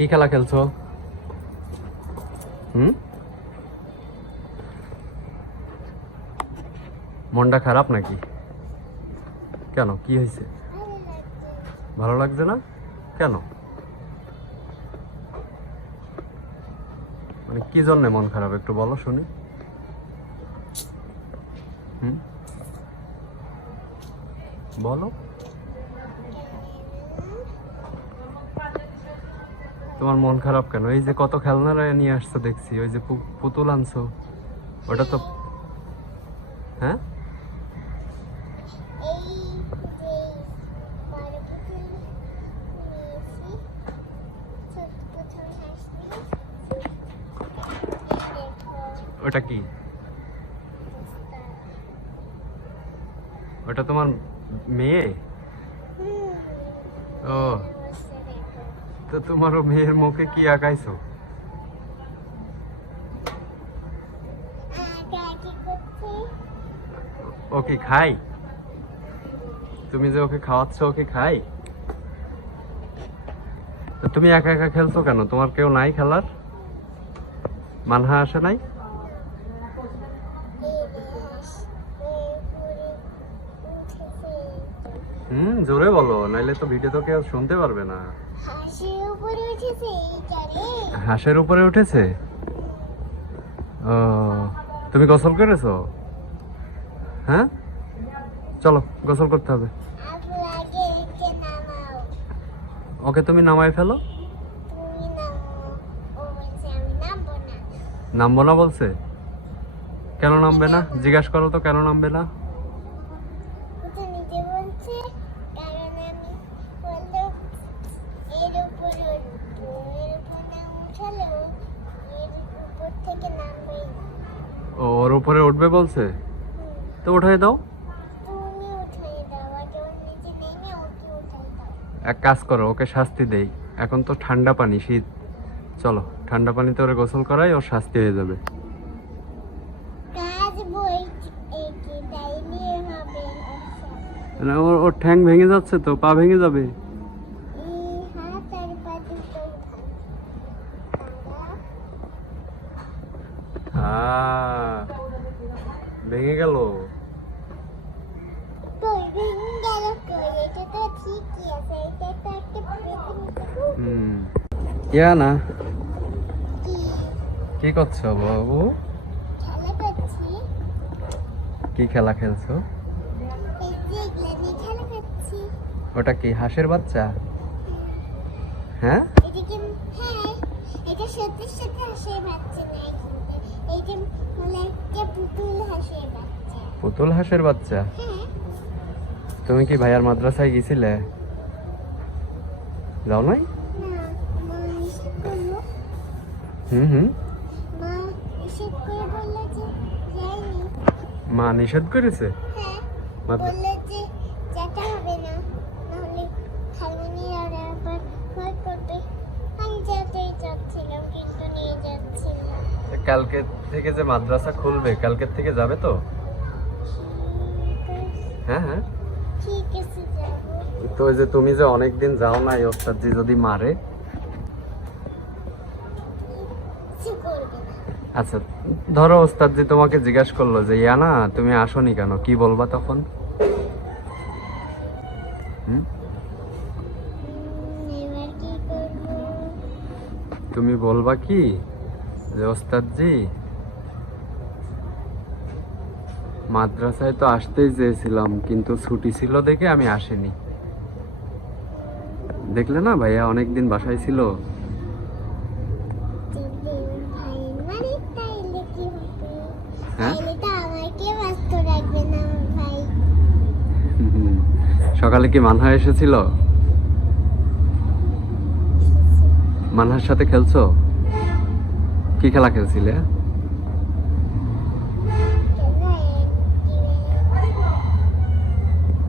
কি খেলা খেলছো? হুম? মনটা খারাপ নাকি? কেন? কি হয়েছে? ভালো লাগছে না? কেন? মানে কি জন্য মন খারাপ? একটু বলো শুনি। হুম? বলো। তোমার মন খারাপ কেন? এই যে কত খেলনারা নিয়ে আসছো দেখছি ওই যে পুতুল আনছো। ওটা তো হ্যাঁ? ওটা কি? ওটা তোমার মেয়ে? ও। তো তোমার ও মেয়ের মুখে কি আঁকাইছো ও কি খাই তুমি যে ওকে খাওয়াচ্ছ, ও কি খাই তুমি একা একা খেলছো কেন? তোমার কেউ নাই খেলার? মানহা আসে নাই? হুম জোরে বলো নাইলে তো ভিডিও তো কেউ শুনতে পারবে না। হাসির উপরে উঠেছে ও তুমি গোসল করেছ? হ্যাঁ? চলো গোসল করতে হবে। ওকে তুমি নামাই ফেলো। নামবো না। বলছে? কেন নামবে না? জিজ্ঞাসা করো তো কেন নামবে না? উপরে উঠবে বলছে? তো উঠাই দাও। এক কাজ করো, ওকে শাস্তি দেই। এখন তো ঠান্ডা পানি, শীত। চলো, ঠান্ডা পানিতে ওরে গোসল করাই, ওর শাস্তি হয়ে যাবে। ওর ওর ঠ্যাং ভেঙে যাচ্ছে তো, পা ভেঙে যাবে। ভেঙে গেল। ইয়া না। কি? করছ বাবু? কি খেলা খেলছো? ওটা কি হাঁসের বাচ্চা? হ্যাঁ? এটা কি হ্যাঁ এটা সত্যি সত্যি হাসির বাচ্চা একটা পুতুল হাসির বাচ্চা। পুতুল হাঁসের বাচ্চা? হ্যাঁ। তুমি কি ভাইয়ার মাদ্রাসায় গেছিলে? যাও নাই? হুম হুম। মা নিষেধ করেছে? হ্যাঁ কালকে থেকে যে মাদ্রাসা খুলবে কালকের থেকে যাবে তো? হ্যাঁ হ্যাঁ। তো যে তুমি যে অনেকদিন যাও নাই ওস্তাদজি যদি মারে? আচ্ছা ধরো ওস্তাদজি তোমাকে জিজ্ঞাসা করল যে ইয়ানা তুমি আসোনি কেন? কি বলবা তখন? তুমি বলবা কি? যে ওস্তাদজি, মাদ্রাসায় তো আসতেই চেয়েছিলাম, কিন্তু ছুটি ছিল দেখে আমি আসিনি। দেখলে না ভাইয়া, অনেকদিন বাসায় ছিল। হ্যাঁ? সকালে কি মানহা এসেছিল? মানহার সাথে খেলছো? কি খেলা খেলছিলে?